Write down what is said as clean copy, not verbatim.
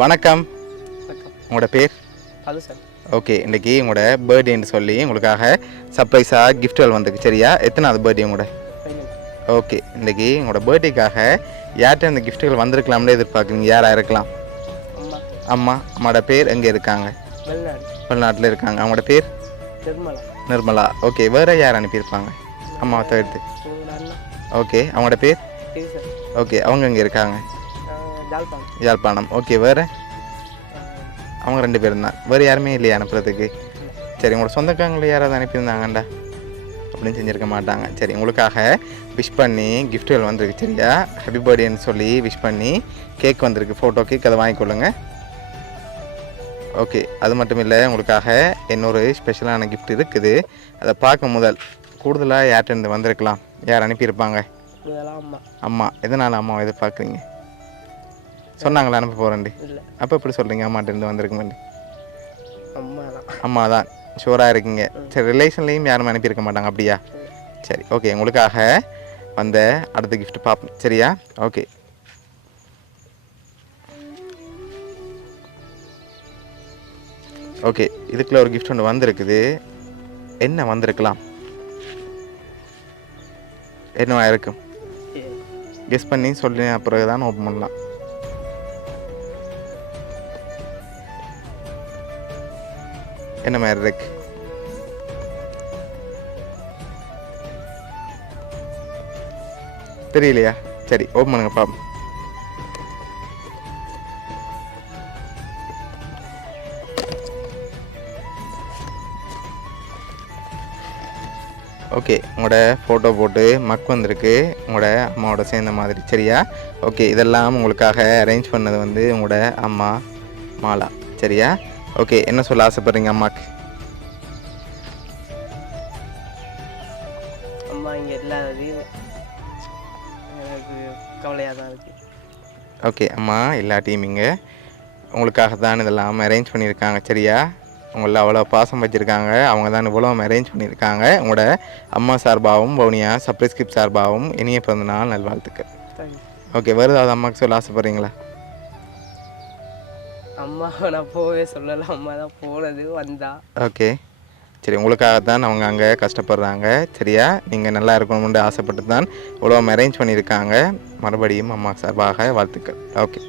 வணக்கம். வணக்கம். உங்களோட பேர்? அது சார். ஓகே. இன்றைக்கி உங்களோட பர்த்டேன்னு சொல்லி உங்களுக்காக சர்ப்ரைஸாக கிஃப்ட்கள் வந்துருக்கு. சரியா? எத்தனாவது பர்த்டே உங்களோட? ஓகே. இன்றைக்கி உங்களோட பர்த்டேக்காக யார்கிட்ட இந்த கிஃப்ட்டுகள் வந்திருக்கலாம்னு எதிர்பார்க்குறீங்க? யாராக இருக்கலாம்? அம்மா. அம்மாவோட பேர் எங்கே இருக்காங்க? வெளிநாட்டில் இருக்காங்க. அவங்களோட பேர்? நிர்மலா. ஓகே. வேறு யார் அனுப்பியிருப்பாங்க அம்மாவை தவிர்த்து? ஓகே. அவங்களோட பேர்? ஓகே. அவங்க எங்கே இருக்காங்க? யாழ்ப்பாணம். ஓகே. வேறு? அவங்க 2 பேரும் தான். வேறு யாருமே இல்லையா அனுப்புறதுக்கு? சரி. உங்களோட சொந்தக்காரங்களை யாராவது அனுப்பியிருந்தாங்கண்டா அப்படின்னு செஞ்சுருக்க மாட்டாங்க. சரி. உங்களுக்காக விஷ் பண்ணி கிஃப்ட்டுகள் வந்திருக்கு. சரியா? ஹாப்பி பர்த்டேன்னு சொல்லி விஷ் பண்ணி கேக் வந்திருக்கு. ஃபோட்டோ கேக், அதை வாங்கிக்கொள்ளுங்க. ஓகே. அது மட்டும் இல்லை, உங்களுக்காக இன்னொரு ஸ்பெஷலான கிஃப்ட் இருக்குது. அதை பார்க்க முதல் கூடுதலாக யார்கிட்ட வந்திருக்கலாம்? யார் அனுப்பியிருப்பாங்க? அம்மா. எதனால் அம்மாவை எதிர்பார்க்குறீங்க? சொன்னாங்களா அனுப்ப போகிறேன்டி? அப்போ எப்படி சொல்கிறீங்க அம்மாட்டேருந்து வந்திருக்குமெண்டு? அம்மா தான். ஷூராக இருக்கீங்க? சரி. ரிலேஷன்லேயும் யாரும் அனுப்பியிருக்க மாட்டாங்க அப்படியா? சரி. ஓகே. உங்களுக்காக வந்த அடுத்த கிஃப்ட் பார்ப்போம். சரியா? ஓகே. ஓகே. இதுக்குள்ள ஒரு கிஃப்ட் ஒன்று வந்திருக்குது. என்ன வந்திருக்கலாம்? என்னவா இருக்கும்? கெஸ் பண்ணி சொல்லி பிறகு தான் ஓப்பன் பண்ணலாம். என்ன மாதிரி இருக்கு? தெரியலையா? சரி. ஓப்பன் பண்ணுங்க பாப்போம். ஓகே. உங்களோட ஃபோட்டோ போட்டு மக் வந்திருக்கு, உங்களோட அம்மாவோட சேர்ந்த மாதிரி. சரியா? ஓகே. இதெல்லாம் உங்களுக்காக அரேஞ்ச் பண்ணது உங்களோட அம்மா மாலா. சரியா? ஓகே. என்ன சொல்ல ஆசைப்படுறீங்க அம்மாவுக்கு? அம்மா இங்கே இல்லாதது எனக்கு கவலையாக தான் இருக்குது. ஓகே. அம்மா எல்லாத்தையும் இங்கே உங்களுக்காக தான் இதெல்லாம் அரேஞ்ச் பண்ணியிருக்காங்க. சரியா? உங்களை அவ்வளோ பாசம் வச்சுருக்காங்க. அவங்க தான் இவ்வளோ அரேஞ்ச் பண்ணியிருக்காங்க. உங்களோட அம்மா சார்பாகவும் வவுனியா சர்ப்ரைஸ் கிஃப்ட் சார்பாகவும் இனிய பிறந்த நாள் நல்வாழ்த்துக்கள். ஓகே. வேறு ஏதாவது அம்மாவுக்கு சொல்ல ஆசைப்படுறீங்களா? அம்மாவை நான் போகவே சொல்லலை. அம்மா தான் போனது வந்தா. ஓகே. சரி. உங்களுக்காகத்தான் அவங்க அங்கே கஷ்டப்படுறாங்க. சரியா? நீங்கள் நல்லா இருக்கணும்னு ஆசைப்பட்டு தான் இவ்வளோ அரேஞ்ச் பண்ணியிருக்காங்க. மறுபடியும் அம்மா சார்பாக வாழ்த்துக்கள். ஓகே.